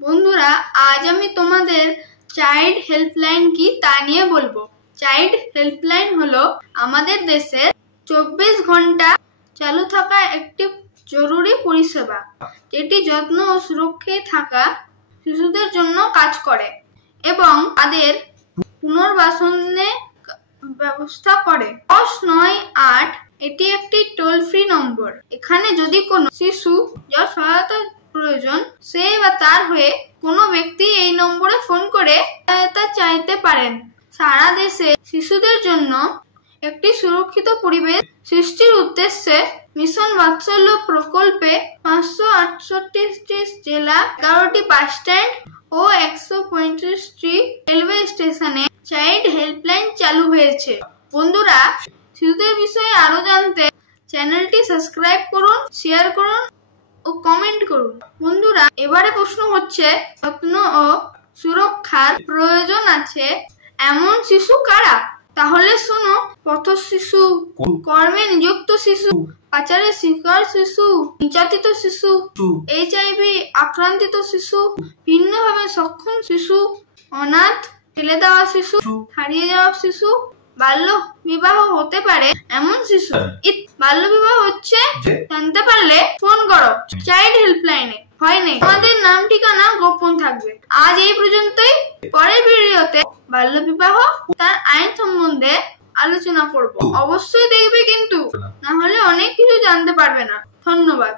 বন্ধুরা, আজ আমি তোমাদের চাইল্ড হেল্পলাইন কি তা নিয়ে বলবো। চাইল্ড হেল্পলাইন হলো আমাদের দেশে 24 ঘন্টা চালু থাকা একটি জরুরি পরিষেবা, যেটি যত্ন ও সুরক্ষায় থাকা শিশুদের জন্য কাজ করে এবং তাদের পুনর্বাসনের ব্যবস্থা করে। 1098 এটি একটি টোল ফ্রি নম্বর। এখানে যদি কোনো শিশু যার সহায়তার প্রয়োজন, সে বা তার হয়ে কোনো ব্যক্তি এই নম্বরে ফোন করে সহায়তা চাইতে পারেন। সারা দেশে শিশুদের জন্য একটি সুরক্ষিত পরিবেশ সৃষ্টির উদ্দেশ্যে মিশন বাৎসল্য প্রকল্পে 568টি জেলা, 11টি বাস স্ট্যান্ড ও 135টি রেলওয়ে স্টেশনে চাইল্ড হেল্পলাইন চালু হয়েছে। বন্ধুরা, শিশুদের বিষয়ে আরো জানতে চ্যানেলটি সাবস্ক্রাইব করুন, শেয়ার করুন ও কমেন্ট করুন। বন্ধুরা, এবারে প্রশ্ন হচ্ছে, যত্ন ও সুরক্ষার প্রয়োজন আছে এমন শিশু কারা? তাহলে শোনো। পথ শিশু, কর্মে নিযুক্ত শিশু, পাচারের শিকার শিশু, নির্যাতিত শিশু, HIV আক্রান্তিত শিশু, ভিন্নভাবে সক্ষম শিশু, অনাথ, ফেলে দেওয়া শিশু, হারিয়ে যাওয়া শিশু, বাল্য বিবাহ হতে পারে এমন শিশু। বাল্য বিবাহ হচ্ছে জানতে পারলে ফোন করো চাইল্ড হেল্পলাইনে, ভয় নেই, আমাদের নাম ঠিকানা গোপন থাকবে। আজ এই পর্যন্তই। পরের ভিডিওতে বাল্য বিবাহ তার আইন সম্বন্ধে আলোচনা করব। অবশ্যই দেখবে কিন্তু, না হলে অনেক কিছু জানতে পারবে না। ধন্যবাদ।